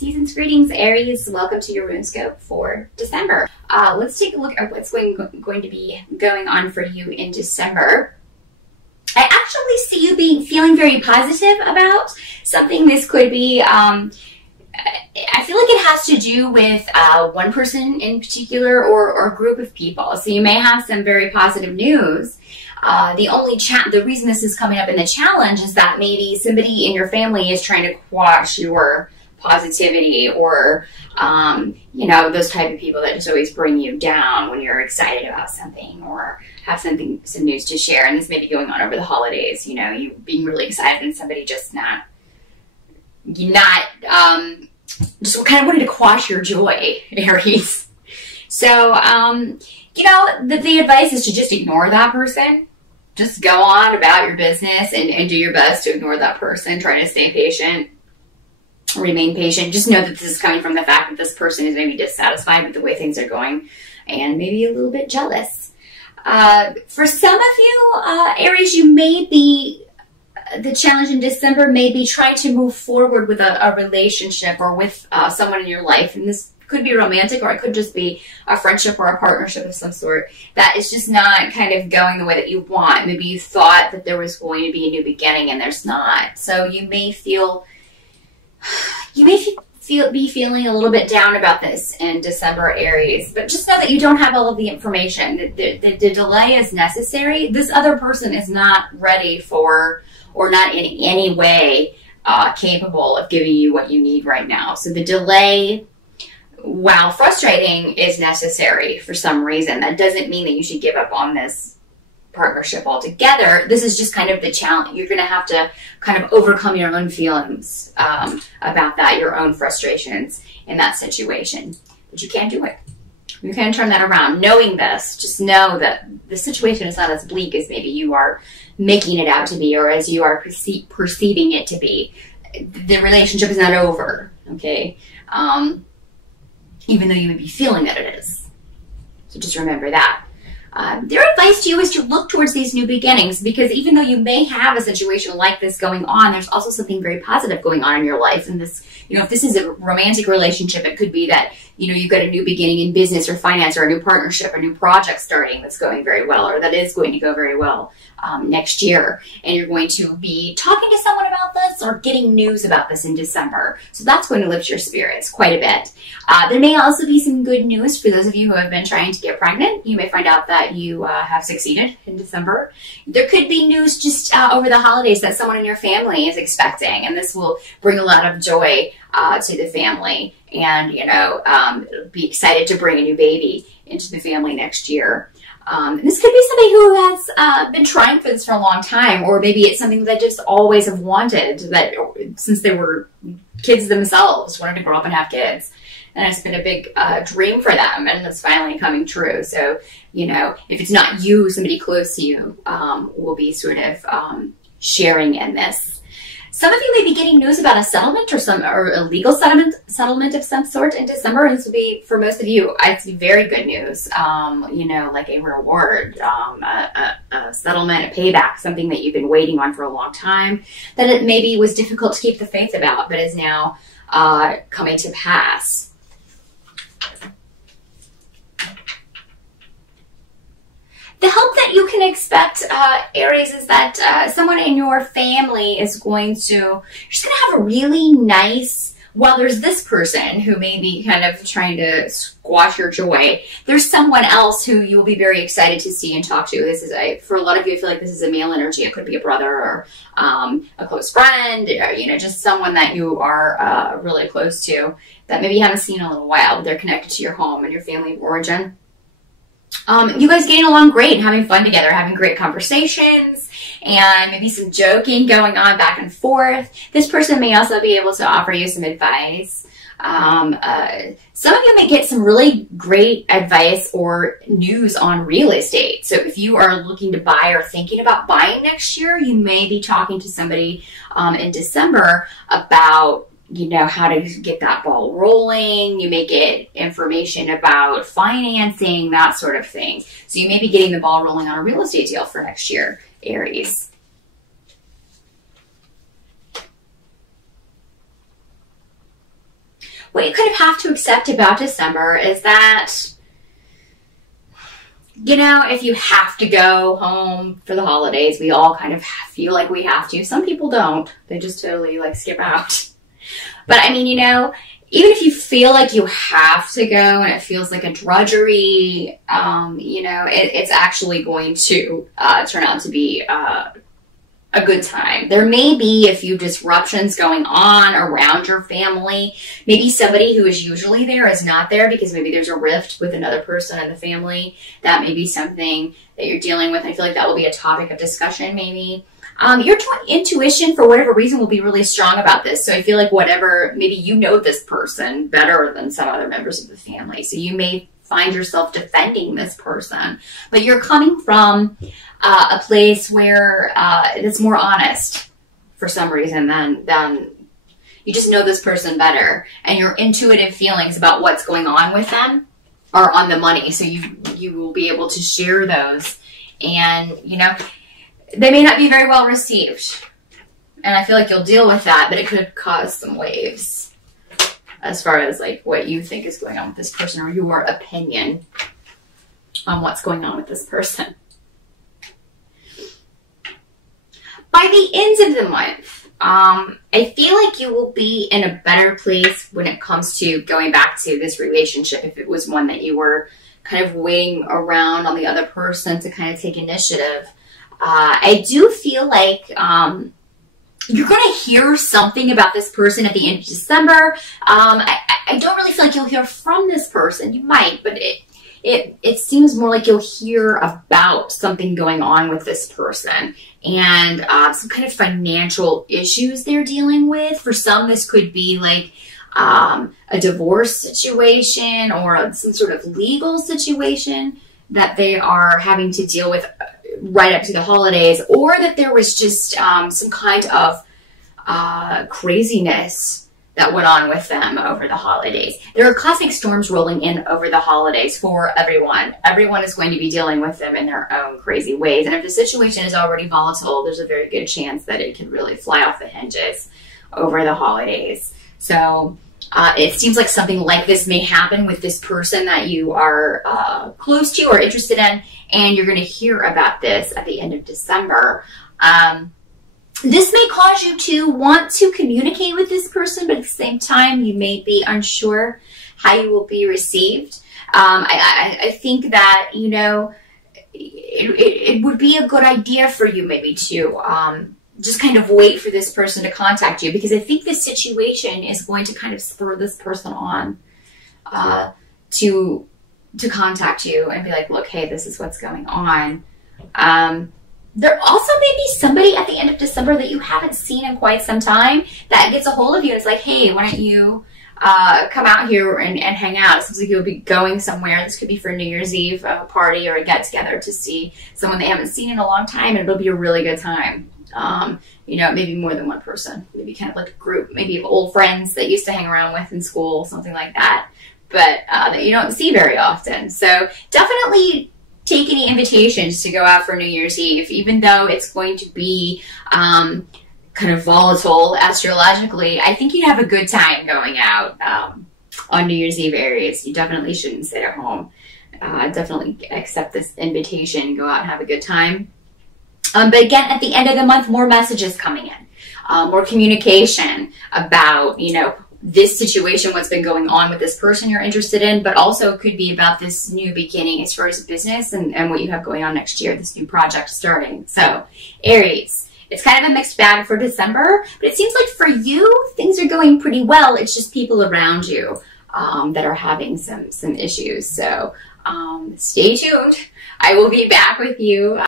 Season's greetings, Aries. Welcome to your RuneScope for December. Let's take a look at what's going to be going on for you in December. I actually see you feeling very positive about something. This could be, I feel like it has to do with one person in particular or a group of people. So you may have some very positive news. The reason this is coming up in the challenge is that maybe somebody in your family is trying to quash your positivity, or you know, those type of people that just always bring you down when you're excited about something or have some news to share. And this may be going on over the holidays, you know, you being really excited and somebody just just kind of wanted to quash your joy, Aries. So you know, the advice is to just ignore that person. Just go on about your business and do your best to ignore that person. Try to stay patient. Remain patient. Just know that this is coming from the fact that this person is maybe dissatisfied with the way things are going and maybe a little bit jealous. For some of you, Aries, you may be, the challenge in December may be trying to move forward with a relationship or with someone in your life. And this could be romantic, or it could just be a friendship or a partnership of some sort that is just not kind of going the way that you want. Maybe you thought that there was going to be a new beginning and there's not. So you may be feeling a little bit down about this in December, Aries, but just know that you don't have all of the information. The delay is necessary. This other person is not ready for, or not in any way capable of giving you what you need right now. So the delay, while frustrating, is necessary for some reason. That doesn't mean that you should give up on this partnership altogether. This is just kind of the challenge. You're going to have to kind of overcome your own feelings about that, your own frustrations in that situation. But you can't do it. You can't turn that around. Knowing this, just know that the situation is not as bleak as maybe you are making it out to be, or as you are perceiving it to be. The relationship is not over, okay? Even though you may be feeling that it is. So just remember that. Their advice to you is to look towards these new beginnings, because even though you may have a situation like this going on, there's also something very positive going on in your life. And this, you know, if this is a romantic relationship, it could be that, you know, you've got a new beginning in business or finance, or a new partnership, a new project starting that's going very well, or that is going to go very well next year. And you're going to be talking to someone about this or getting news about this in December. So that's going to lift your spirits quite a bit. There may also be some good news for those of you who have been trying to get pregnant. You may find out that you have succeeded in December. There could be news just over the holidays that someone in your family is expecting, and this will bring a lot of joy to the family, and, you know, be excited to bring a new baby into the family next year. This could be somebody who has been trying for this for a long time, or maybe it's something that they just always have wanted, that since they were kids themselves, wanted to grow up and have kids. And it's been a big dream for them, and it's finally coming true. So, you know, if it's not you, somebody close to you will be sort of sharing in this. Some of you may be getting news about a settlement or a legal settlement of some sort in December. And this will be, for most of you, I see very good news. You know, like a reward, a settlement, a payback, something that you've been waiting on for a long time, that it maybe was difficult to keep the faith about, but is now coming to pass. The help that you can expect, Aries, is that someone in your family is going to, just going to have a really nice, while there's this person who may be kind of trying to squash your joy, there's someone else who you will be very excited to see and talk to. This is for a lot of you, I feel like this is a male energy. It could be a brother or a close friend, or, you know, just someone that you are really close to that maybe you haven't seen in a little while, but they're connected to your home and your family of origin. You guys getting along great, having fun together, having great conversations, and maybe some joking going on back and forth. This person may also be able to offer you some advice. Some of you may get some really great advice or news on real estate. So if you are looking to buy or thinking about buying next year, you may be talking to somebody in December about, you know, how to get that ball rolling. You may get information about financing, that sort of thing. So you may be getting the ball rolling on a real estate deal for next year, Aries. what you kind of have to accept about December is that, you know, if you have to go home for the holidays, we all kind of feel like we have to. Some people don't. They just totally like skip out. But I mean, you know, even if you feel like you have to go and it feels like a drudgery, you know, it's actually going to turn out to be a good time. There may be a few disruptions going on around your family. Maybe somebody who is usually there is not there because maybe there's a rift with another person in the family. That may be something that you're dealing with. I feel like that will be a topic of discussion maybe. Your intuition, for whatever reason, will be really strong about this. So I feel like maybe you know this person better than some other members of the family. So you may find yourself defending this person, but you're coming from a place where it's more honest for some reason than you just know this person better, and your intuitive feelings about what's going on with them are on the money. So you will be able to share those, and you know, they may not be very well received, and I feel like you'll deal with that, but it could cause some waves as far as like what you think is going on with this person or your opinion on what's going on with this person. By the end of the month, I feel like you will be in a better place when it comes to going back to this relationship. If it was one that you were kind of waiting around on the other person to kind of take initiative, I do feel like you're going to hear something about this person at the end of December. I don't really feel like you'll hear from this person. You might, but it seems more like you'll hear about something going on with this person and some kind of financial issues they're dealing with. For some, this could be like a divorce situation or some sort of legal situation that they are having to deal with right up to the holidays, or that there was just some kind of craziness that went on with them over the holidays. There are cosmic storms rolling in over the holidays for everyone. Everyone is going to be dealing with them in their own crazy ways. And if the situation is already volatile, there's a very good chance that it could really fly off the hinges over the holidays. So it seems like something like this may happen with this person that you are close to or interested in, and you're going to hear about this at the end of December. This may cause you to want to communicate with this person, but at the same time, you may be unsure how you will be received. I think that, you know, it would be a good idea for you maybe to just kind of wait for this person to contact you, because I think this situation is going to kind of spur this person on to contact you and be like, look, hey, this is what's going on. There also may be somebody at the end of December that you haven't seen in quite some time that gets a hold of you and is like, hey, why don't you come out here and hang out? It seems like you'll be going somewhere. This could be for New Year's Eve, a party or a get-together to see someone they haven't seen in a long time, and it'll be a really good time. You know, maybe more than one person, maybe kind of like a group, maybe of old friends that you used to hang around with in school, something like that, but that you don't see very often. So definitely take any invitations to go out for New Year's Eve, even though it's going to be kind of volatile astrologically. I think you'd have a good time going out on New Year's Eve, Aries. You definitely shouldn't sit at home. Definitely accept this invitation, go out and have a good time. But again, at the end of the month, more messages coming in, more communication about, you know, this situation, what's been going on with this person you're interested in, but also it could be about this new beginning as far as business and what you have going on next year, this new project starting. So Aries, it's kind of a mixed bag for December, but it seems like for you, things are going pretty well. It's just people around you that are having some issues. So stay tuned. I will be back with you